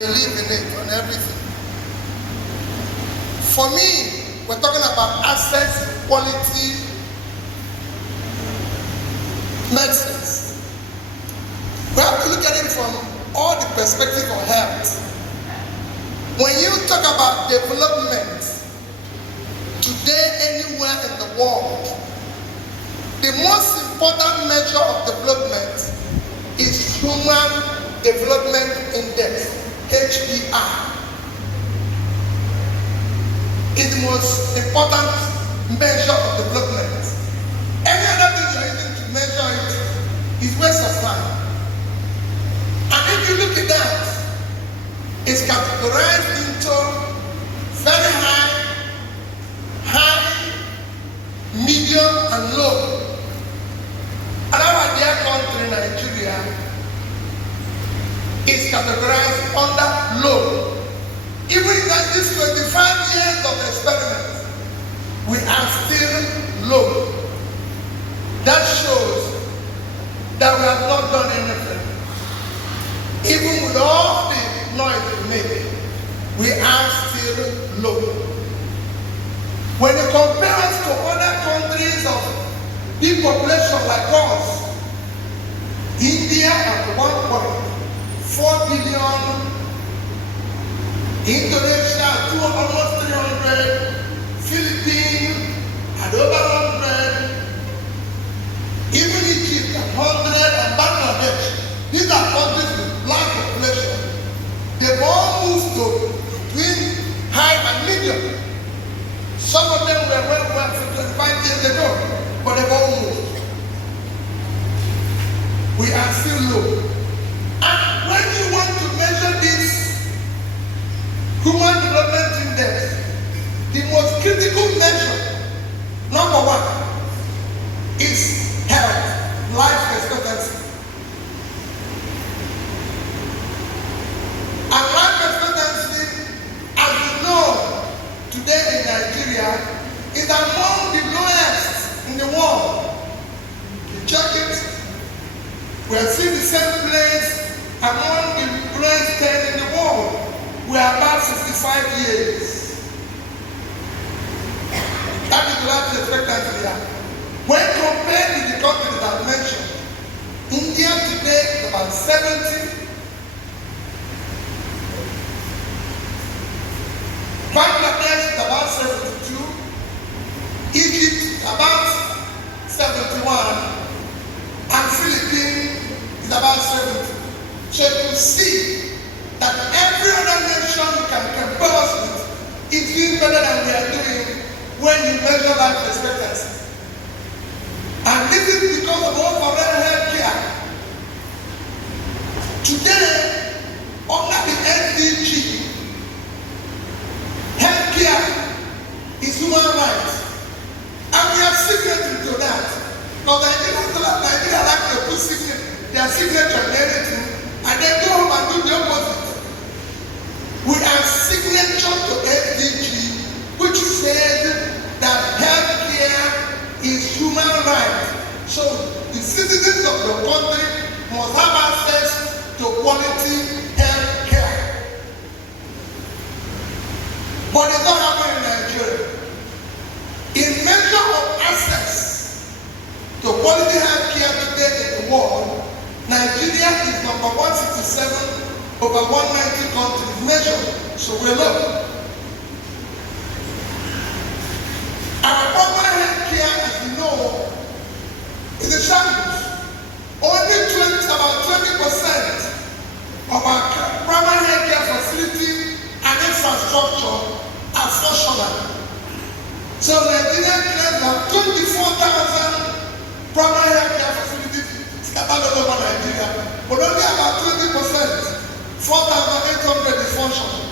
believe in it and everything. For me, we're talking about access to quality medicines. We have to look at it from all the perspectives of health. When you talk about development today anywhere in the world, the most important measure of development is Human Development Index, HDI. Is the most important measure of development. Any other thing you're using to measure it is waste of time. And if you look at that, it's categorized into very high, medium, and low. And our dear country, Nigeria, is categorized under low. Even in these 25 years of experiment, we are still low. That shows that we have not done anything. Even with all the noise we make, we are still low. When you compare us to other countries of big population like us, India at 1.4 billion, Indonesia almost 300, Philippines at over 100, even Egypt at 100, and Bangladesh. These are countries with large population. They've all moved to between high and medium. Some of them were well 25 years ago, but they've all moved. We are still low. And when you want to measure this Human Development Index, the most critical measure, number one, is health, life expectancy. And life expectancy, as you know, today in Nigeria, is among the lowest in the world. You check it, we are seeing the same place among the lowest 10 in the world. We are about 65 years. That is the life expectancy here. When compared with the countries I've mentioned, India today is about 70. Bangladesh is about 72. Egypt is about 71. And Philippines is about 70. So you see that every other nation you can compare us with is doing better than we are doing when you measure life expectancy. And this is because of overall health care. Today, under the SDG, health care is human rights. And we have signatures to that. Because Nigeria like to put their signature on everything, and then go home and do the opposite. We have signature to SDG, which says that health care is human right. So the citizens of the country must have access to quality health care. But it's not happening in Nigeria. In measure of access to quality health care today in the world, Nigeria is number 167 over 190 countries measured, so we're low. Our primary health care, as you know, is a shambles. Only about 20% of our primary health care facility and infrastructure are functional. So Nigeria claims that 24,000 primary health care facilities scattered all over Nigeria, but only about 20%. 4,800 is functional.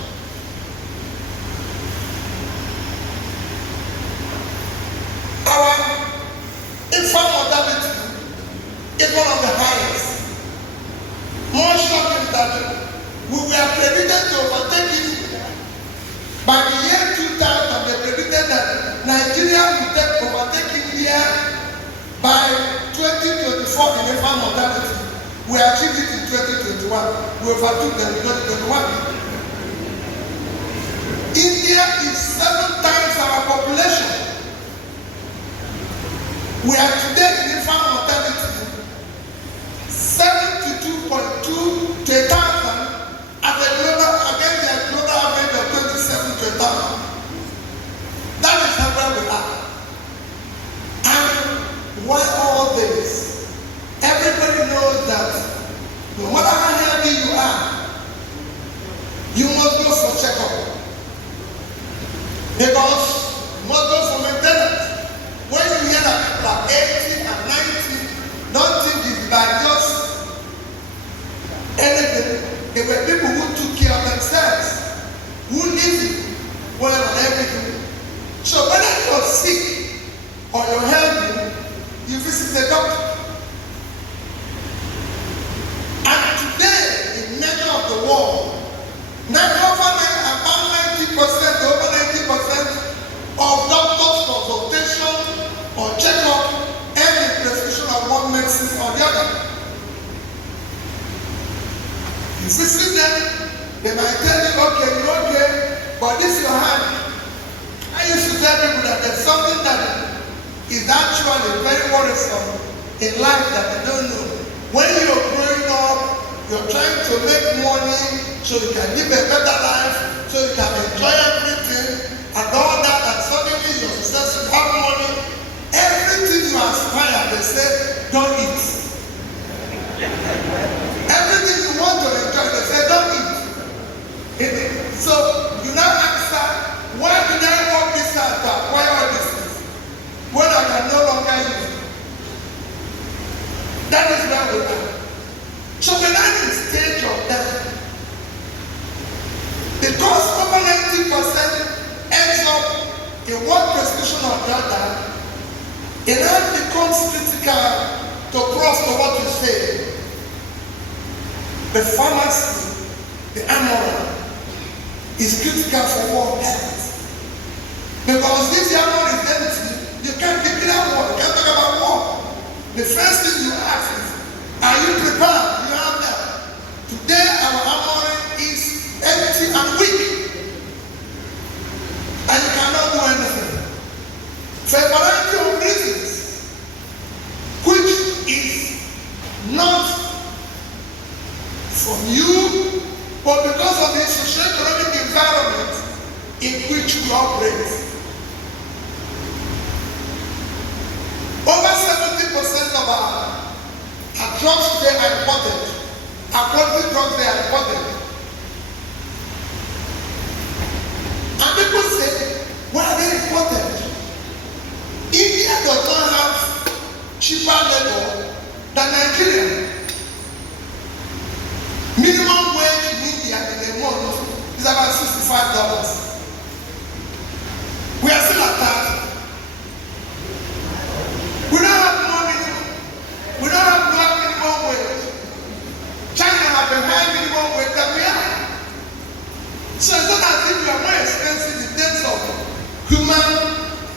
Our infant mortality is one of the highest. More shocking that we were predicted to overtake it. By the year 2000, they predicted that Nigeria would overtake India by 2024 in infant mortality. We achieved it in 2021. We overtook them in 2021. We are today in infant mortality 72.2 to 1,000 at the global, against the global average of 27 to 1,000. That is how where we are. And why all this? Everybody knows that no matter how healthy you are, you must go for checkup. Because you must go for maintenance. When you hear that people are 80 and 90, don't think it's by just anything. There were people who took care of themselves, who lived well on everything. So whether you're sick or you're healthy, you visit the doctor. And today, in measure of the world, about 90% of doctors' consultation or checkup and the prescription of one medicine or the other. You visit them, they might tell you, okay, you're okay, but this is your hand. I used to tell people that there's something that is actually very worrisome in life that they don't know. When you're growing up, you're trying to make money so you can live a better life, so you can enjoy everything and all that, and suddenly you're successful, you have money. Everything you aspire, they say, don't eat. Everything you want to enjoy, they say, don't eat. So you now answer, why did I work this hard to acquire all these things when I can no longer use it? That is where we are. So we're not in the stage of that. Because over 90% ends up in one prescription or the other, it now becomes critical to cross to what you say. The pharmacy, the Anambra, is critical for war health. Because this Anambra is empty, you can't declare war, you can't talk about war. The first thing you ask is, are you prepared? You have that. Today our Anambra is empty and weak. And you cannot do anything. For a variety of reasons, which is not from you, but because of the socio-economic environment in which we operate. Over 70% of our drugs today are imported. Our quality drugs they are imported. And people say, why are they imported? India does not have cheaper labor than Nigeria. Minimum wage in India in a month is about $65. We are still at that. We don't have no minimum. We don't have no minimum wage. China have a high minimum wage than we have. So it's not as if we are more expensive in terms of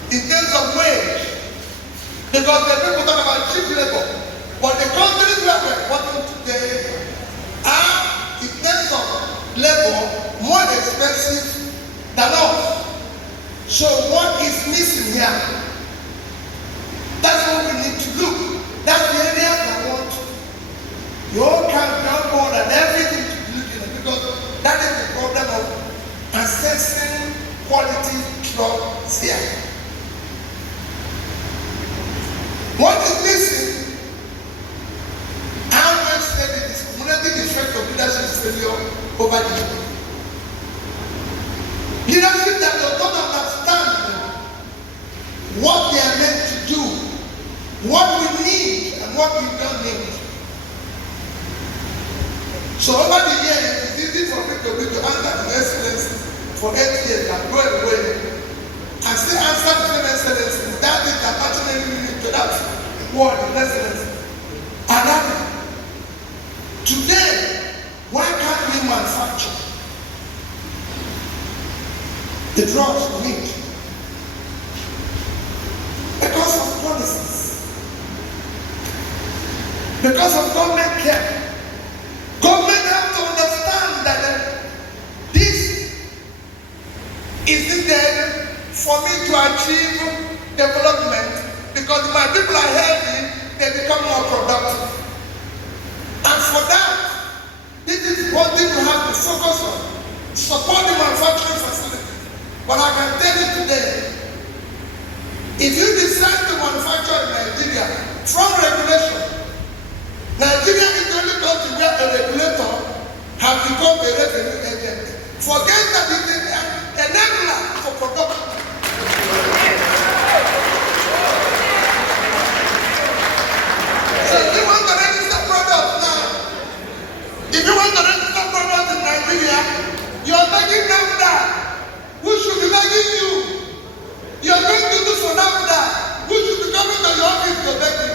in terms of wage. Because the people talk about cheap labor. But the countries where we're working today are, in terms of labor, more expensive than us. So what is missing here? That's what we need to look. That's the area I want you all can now go and everything to look at it, because that is the problem of assessing quality drugs here. What is missing? How much said it is cumulative effect of leadership failure over the years. Leadership that does not understand what they are meant to do, what we need and what we don't need. So over the years, it's easy for people to answer to excellence for 8 years and go away and still answer the same excellence without it attaching any meaning to that word in excellence. And that today, why can't we manufacture the drugs we need? Because of policies. Because of government care. Government have to understand that this is needed for me to achieve development, Because if my people are healthy, they become more productive. And for that, this is one thing we have to focus on. Support the manufacturing facility. But I can tell you today, if you decide to manufacture in Nigeria from regulation, Nigeria is the only country where a regulator has become a revenue agent. Forget that it is an enabler for production. So if you want to register products now, if you want to register products in Nigeria, you're taking them down. Who should be begging you? You're going to do for them that. Who should be coming to your office to beg you?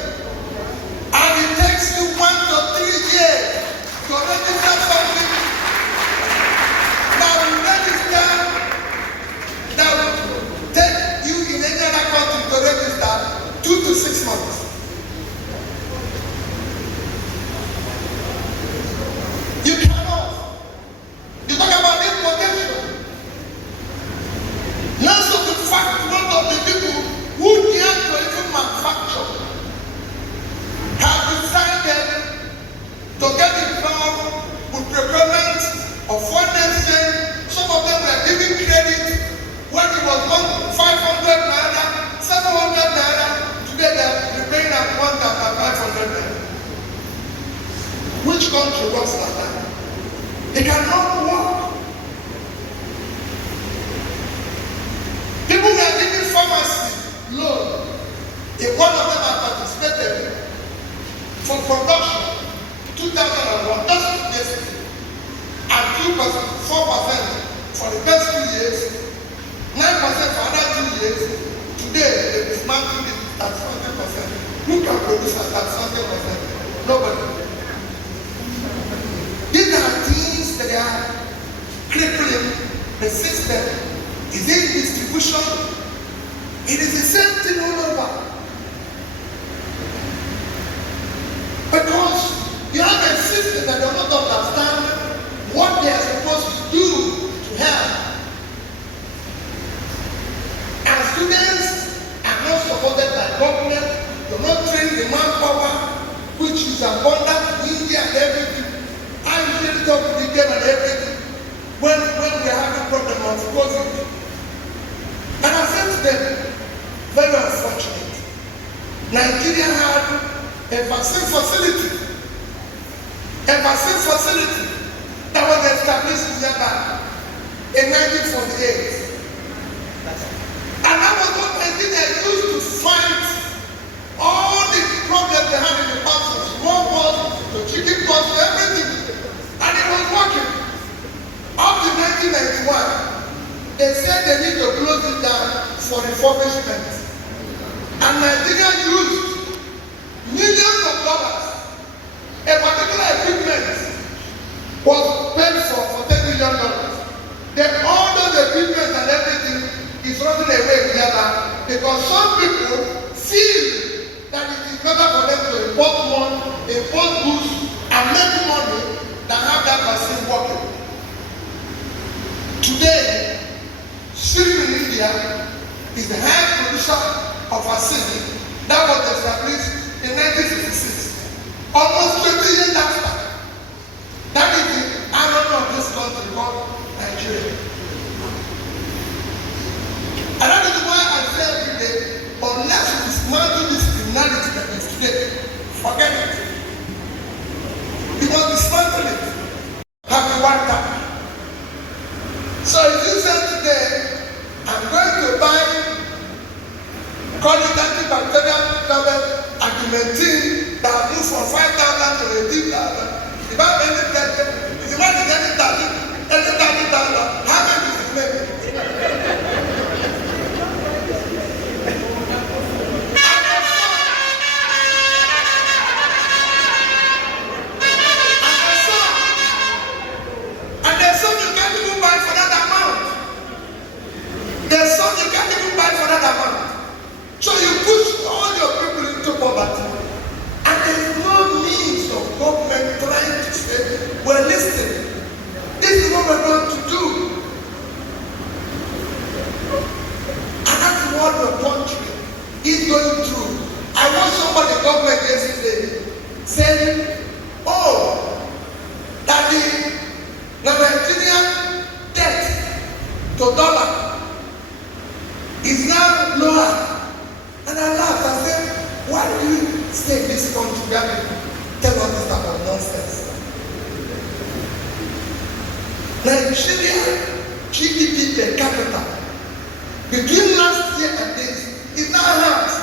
And it takes you 1 to 3 years to register something that will register, that will take you in any other country to register 2 to 6 months. You cannot. You talk about importation. Now, so the fact one of the people who dare to even manufacture have decided to get involved with procurement of foreign exchange. Some of them were giving credit when it was 500 naira, 700 naira. Today they are repaying at 1,500 naira. Which country works like that? It cannot work. People were giving pharmacy loan. If one of them had participated for production 2001, just yesterday, and 2%, 4% for the first 2 years, 9% for another 2 years. Today they dismantled it at 20%. Who can produce at 20%? Nobody. These are things that are crippling the system. Is it distribution? It is the same thing all over. Because you have a system that does not understand what they are supposed to do to help. And students are not supported by government. You're not trained the manpower, which is abundant in India and everything. I usually talk to the game and everything when we are having problem of COVID. And I said to them, very unfortunate. Nigeria had a vaccine facility that was established in Japan in 1948. And that was what Nigeria used to fight all the problems they had in the past, small pox, the chicken pox, everything. And it was working. Up to 1991. They said they need to close it down for refurbishment. And Nigeria used millions of dollars. A particular equipment was paid for $10 million. Then all those equipment and everything is running away with Yaba because some people feel that it is better for them to import goods and make money than have that vaccine working. Today, Syria in India is the high producer of vaccine that was established in 1956. Almost 20 years after. That is the irony of this country called Nigeria. And that is why I say every day, unless we dismantle this criminality that is today, forget it. We must dismantle it. Have you worked out? So if you say today, I'm going to buy chronic antibacterial tablet Augmentin that moves from 5,000 to 18,000. If I have any test, if you want to get it 30,000, how much is it making? And there's some you can't even buy for that amount. There's some you can't even buy for that amount. So you push all your people into poverty. And there is no means of government trying to say, well, listen, this is to dollar is now lower. And I laughed. I said, why do you stay in this country where people tell us this type of nonsense? Nigeria GDP per capita between last year and this is now halved.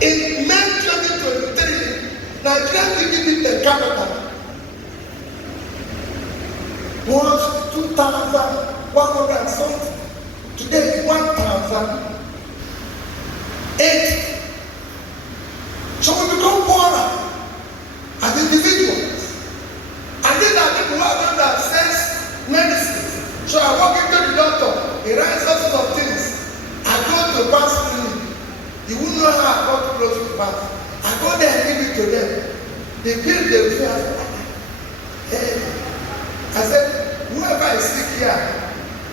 In May 2023, Nigeria's GDP per capita was 2,100 something. Today it's 1,008. So we become poorer as individuals. And these are people who are going to access medicine. So I walk into the doctor, he writes all sorts of things. I go to pass clinic. You wouldn't know how I got close to pass. I go there and give it to them. They build the fear. Hey. I said, whoever is sick here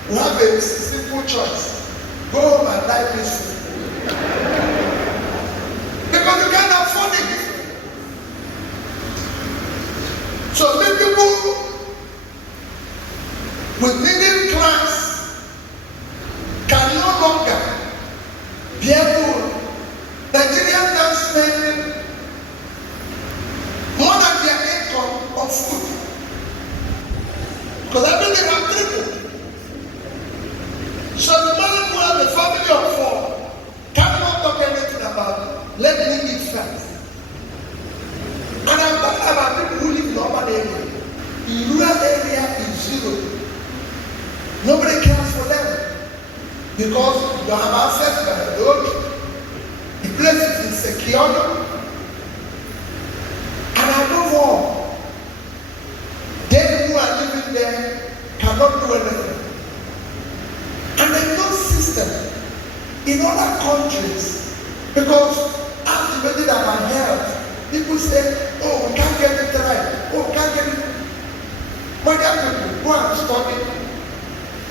will have a simple choice. Go home and die peacefully. Because you can't afford it. So many people with middle class can no longer be able. Nigerians now spend more than their income on food. Because everything has tripled. So the man who has a family of 4 cannot talk anything about let me eat first. And I'm talking about people who live in urban area. In rural area is zero. Nobody cares for them. Because you have access to the road. The place is insecure. And above all, they who are living there cannot do anything. And there's no system in other countries because as debated about health, people say, oh, we can't get it right. Oh, we can't get it. My dear people, go and study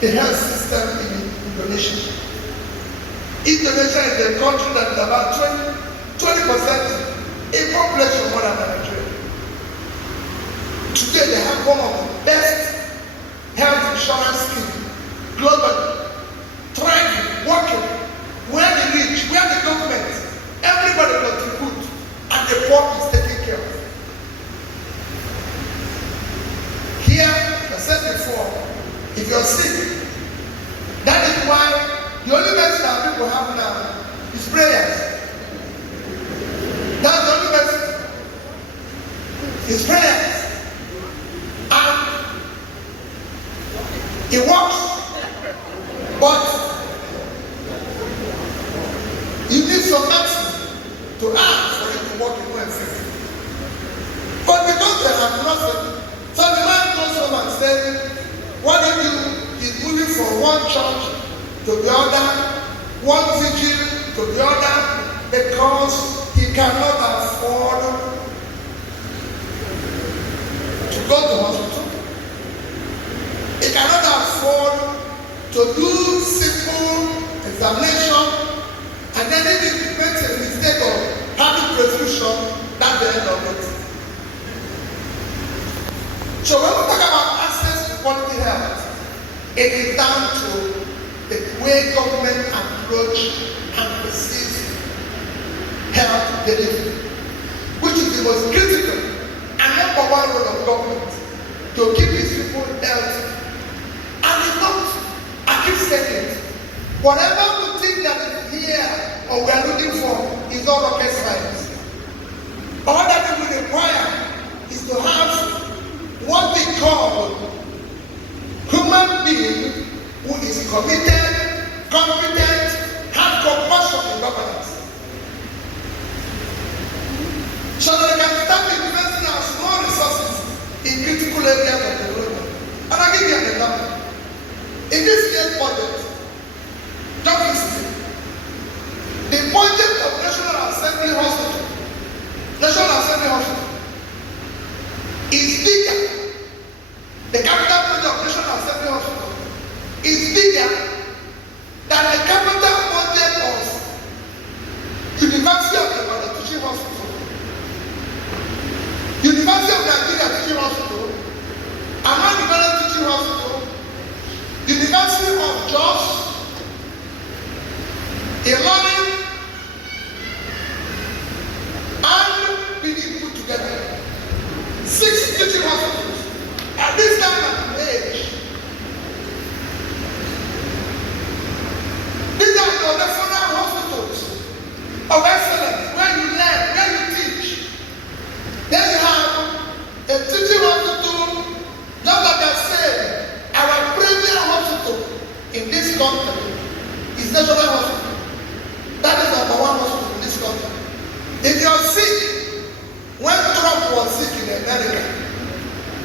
the health system in Indonesia. Indonesia is a country that is about 20% in population more than Nigeria. Today they have one of the best health insurance schemes globally. Thriving, working, where the rich, where the government, everybody contribute, and the poor is taken care of. Here, I said before, if you're sick, that is why the only medicine that people have now is prayers. That's the only medicine. It's prayers. And it works. But you need some medicine to add for it to work in one system. But because they have nothing, so the man goes home and says, what he do is moving from one church to the other, one vigil to the other, because he cannot afford to go to hospital. He cannot afford to do simple examination, and then if he makes a mistake of having prescription, that's the end of it. So when we talk about access to quality health, it is down to the way government approach and perceive health delivery, which is the most critical and number one role of government to keep its people healthy. And it's not, I keep saying it, whatever we think that is here or we are looking for is not rocket science. All that we require is to have what we call human being who is committed, competent, have compassion in governance. So that they can start investing our small resources in critical areas of development. And I'll give you an example. In this year's budget, just listen, the budget of National Assembly Hospital is bigger. The capital budget of National Assembly Hospital is bigger than the capital budget of University of Ibadan Teaching Hospital, University of Nigeria Teaching Hospital, Anambra Teaching Hospital, University of Jos, Ilorin, and being put together. 6 teaching hospitals. At this time of age, these are the referral hospitals of excellence where you learn, where you teach. Then you have a teaching hospital, just like I said, our premier hospital in this country is National Hospital. That is number 1 hospital in this country. If you are sick, when Trump was sick in America,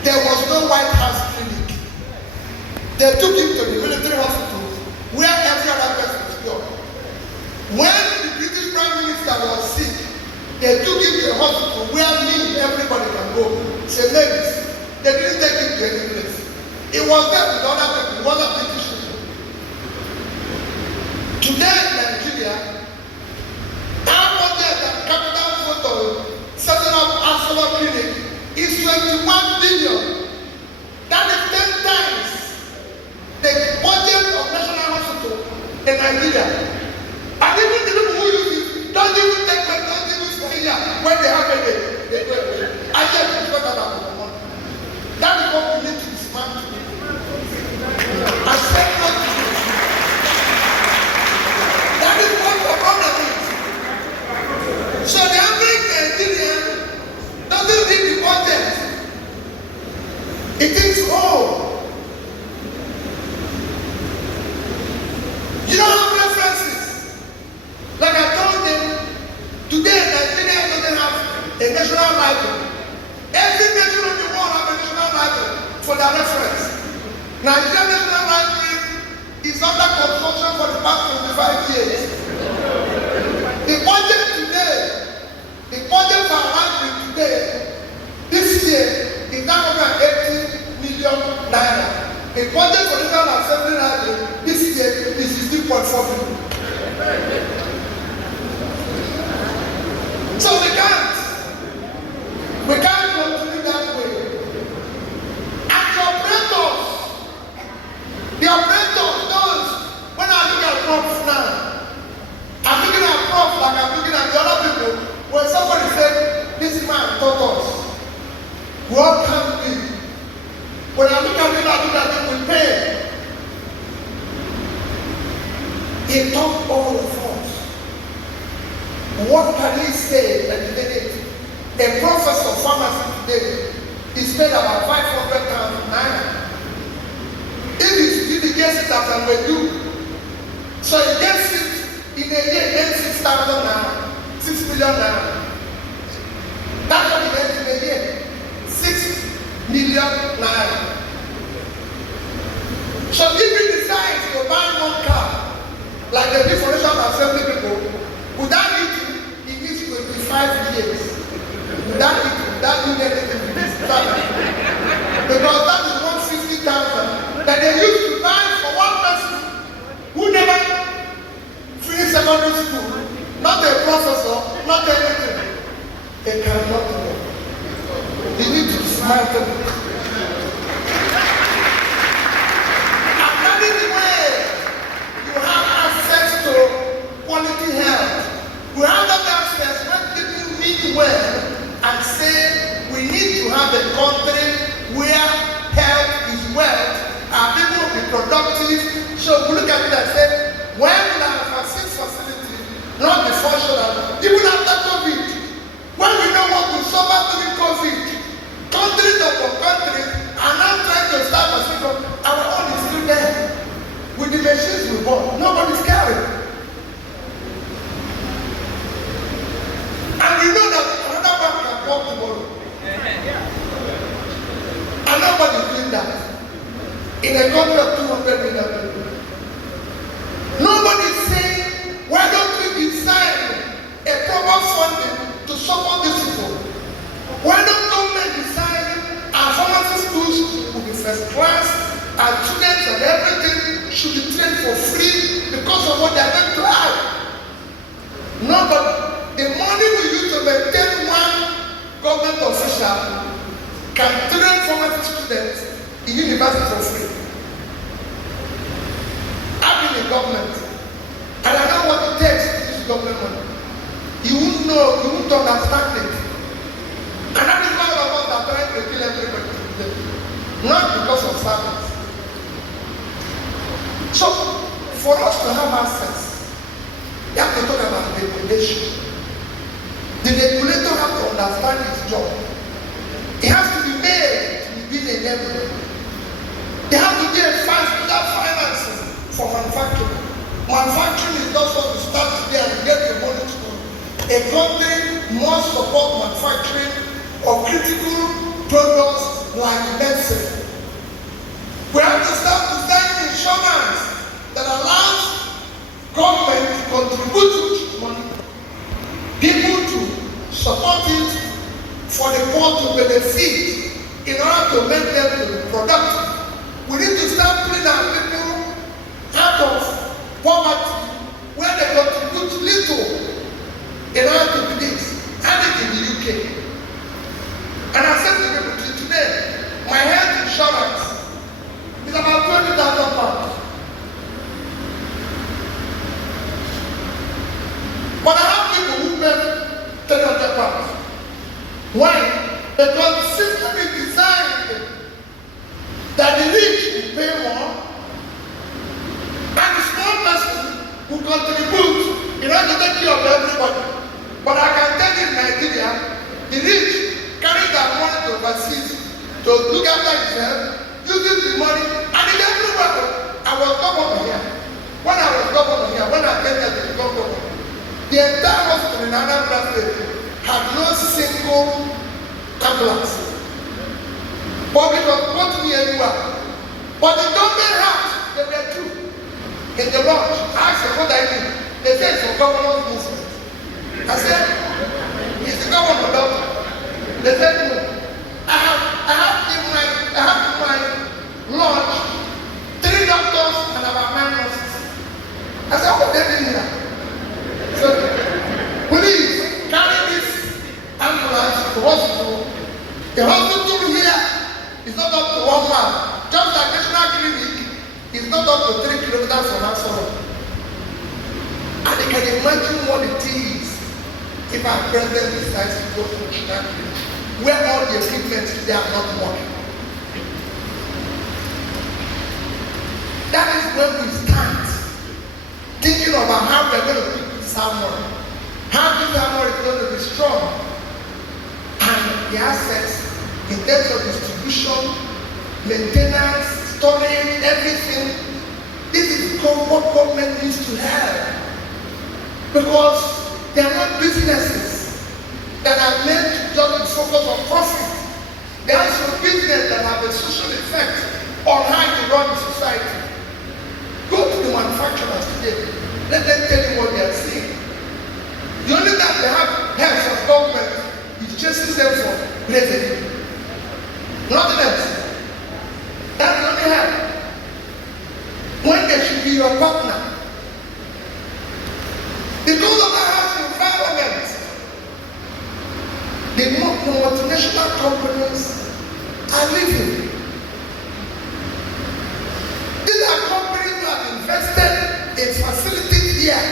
there was no White House clinic. They took him to the military hospital where every other person is cured. When the British Prime Minister was sick, they took him to a hospital where everybody can go. St. Mary's. They didn't take him to any place. It was there with other people, other British people. Today in Nigeria, our budget and capital photo setting up Absolute Clinic is 21 billion. That is 10 times the budget of National Hospital in Nigeria. And even the people who use it don't even take money, don't even stay here when they have a day. I just expect that for money. That is what we need to dismantle. I said not to do. That is what the problem is. So the average Nigerian doesn't read the budget. It thinks, oh, you don't have references. Like I told them, today Nigeria doesn't have a national library. Every nation in the world has a national library for their reference. Nigeria National Library is under construction for the past 25 years. The budget today, the budget for our library today, this year, is 980 million naira. The budget for the National Assembly Library this year is 16.4 billion. So we can't continue that way. And the operators, those, when I look at profs now, I'm looking at profs like I'm looking at the other people. When somebody said, this man taught us, what can we do? When I look at him with pain. He taught all of us. What can he say at the minute? A professor of pharmacy today is paid about 500,000 naira. If he gets it as a do, so he gets it in a year, he gets 6,000 naira, 6 million naira. That's what he gets in a year, 6 million naira. So if he decides to buy one car, like the differential assembly people, without it, he needs 25 years. Without doing anything with this salary. Because that is 150,000 that they used to buy for one person who never finished secondary school, not a professor, not anything. They cannot work. They need to dismantle it. And that is the way you have access to quality health. We have that access when people mean well and say we need to have a country where health is wealth and people will be productive. So we look at it and say, when we have vaccine facilities, not the functional, even after COVID, when we know what we suffer during COVID, countries upon countries are now trying to start vaccine. Our own is still there. With the machines we bought, nobody's carrying. And we know that another one can walk tomorrow. And nobody's doing that. In a country of 200 million people. Nobody's saying, why don't we design a proper funding to support these people? Why don't government design our pharmacy schools will be first class, our students and everything should be trained for free because of what they are going to have? Nobody. The money we use to maintain one government official can train pharmacy students in university for free. in government, and I know what it takes to use government money, you won't know, you won't understand it. And that is why all of us are trying to kill everybody today. Not because of service. So, for us to have access, you have to talk about regulation. The regulator has to understand his job. It has to be made to be enabled. They have to be a financing for manufacturing. Manufacturing is not what to start today and get the money to do. A country must support manufacturing of critical products like medicine. We have to start designing insurance that allows government to contribute money, people to support it, for the poor to benefit in order to make them to be productive. We need to start pulling our people out of poverty where they contribute little in order to do this. I live in the UK. And I said to people today, my health insurance is about £20,000. But I have people who make £300. Why? Because the system is designed that the rich will pay more and the small person will contribute in order to take care of everybody. But I can tell you in Nigeria, the rich carry their money to overseas to look after himself, using the money, and in everywhere. I was governor here. When I was governor here, when I came here to become governor, the entire hospital in Anambra State had no single ambulance. Public was put me anywhere. But the government house, there were two. In the lodge, I asked them what I did. They said it's for governor's movement. I said, it's the governor doctor. They said, no. I have in my lodge 3 doctors and about 9 nurses. I said, what they did here? So, please carry this ambulance to the hospital. The hospital here is not up to 1 mile. Just like National Clinic is not up to 3 kilometers from Anambra. And you can imagine what it is if our president decides to go to National Clinic, where all the equipment they are not working. That is when we start thinking about how we are going to keep this armor, how this armor is going to be strong, and the assets in terms of distribution, maintenance, storage, everything. This is what government needs to have, because they are not businesses that are meant to just focus on profit. They are also businesses that have a social effect on how you run the society. Go to the manufacturers today. Let them tell you what they are seeing. The only time they have help from government is chasing them for revenue. Nothing else. That's the only help. When they should be your partner. Because of the house environment, the multinational companies are leaving. These are companies who have invested in facilities here.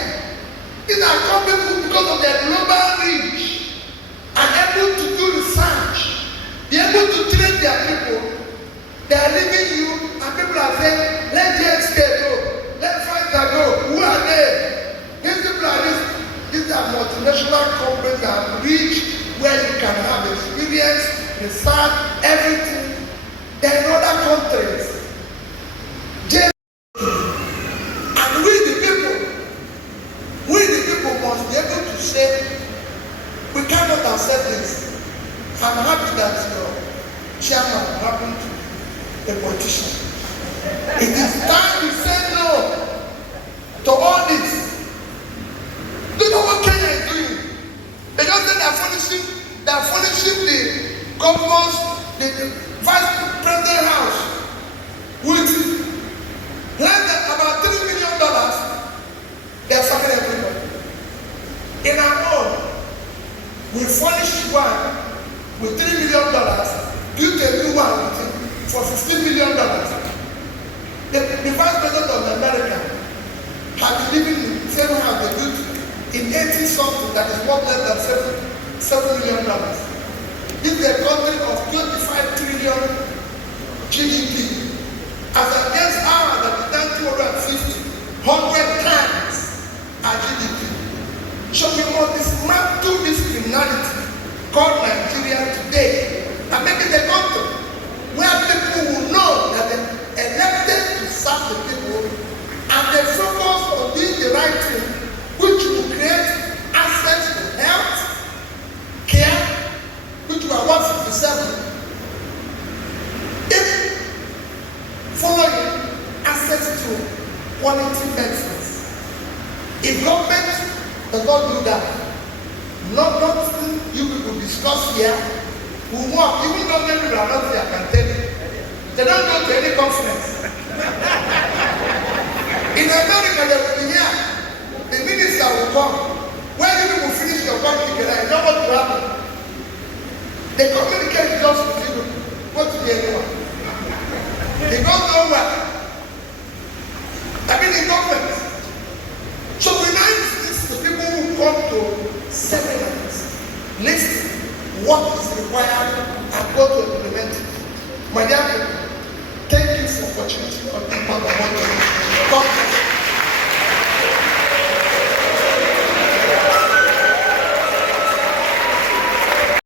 These are companies who, because of their global reach, are able to do research, be able to train their people. They are leaving you, and people are saying, let GSK go, let Pfizer go. Who are they? These people are these are multinational companies that have reached where you can have experience, research, everything. They are in other countries. And we the people must be able to say, we cannot accept this. I'm happy that your chairman happened to a politician. It is time we say no to all this. Look at what Kenya is doing. They just said they are furnishing the governors, the vice president house with less than about $3 million. They are sucking everybody. In our own, we furnished one with $3 million, built a new one for $15 million. The have been living in the same house they built in 80 something that is worth less than $7 million. This is a country of 25 trillion GDP, as against ours that is done 250, 100 times our GDP. So we must dismantle this criminality called Nigeria today and make it a country where people will know that they elected to serve the people and they focus on doing the right thing, which will create access to health care, which were 157. If following access to quality medicines, if government does not do that, nothing you people discuss here will work. Even though many people are not here, I can tell you, they don't go to any conference. In America, they will be here. The minister will come. When you people finish your work together, you know what will happen. They communicate just with you. What to be anyone? They don't know what. I mean, in government. So we now use the people who come to seminars, listen what is required and go to implement it. My dear people, thank you for the opportunity for being part of what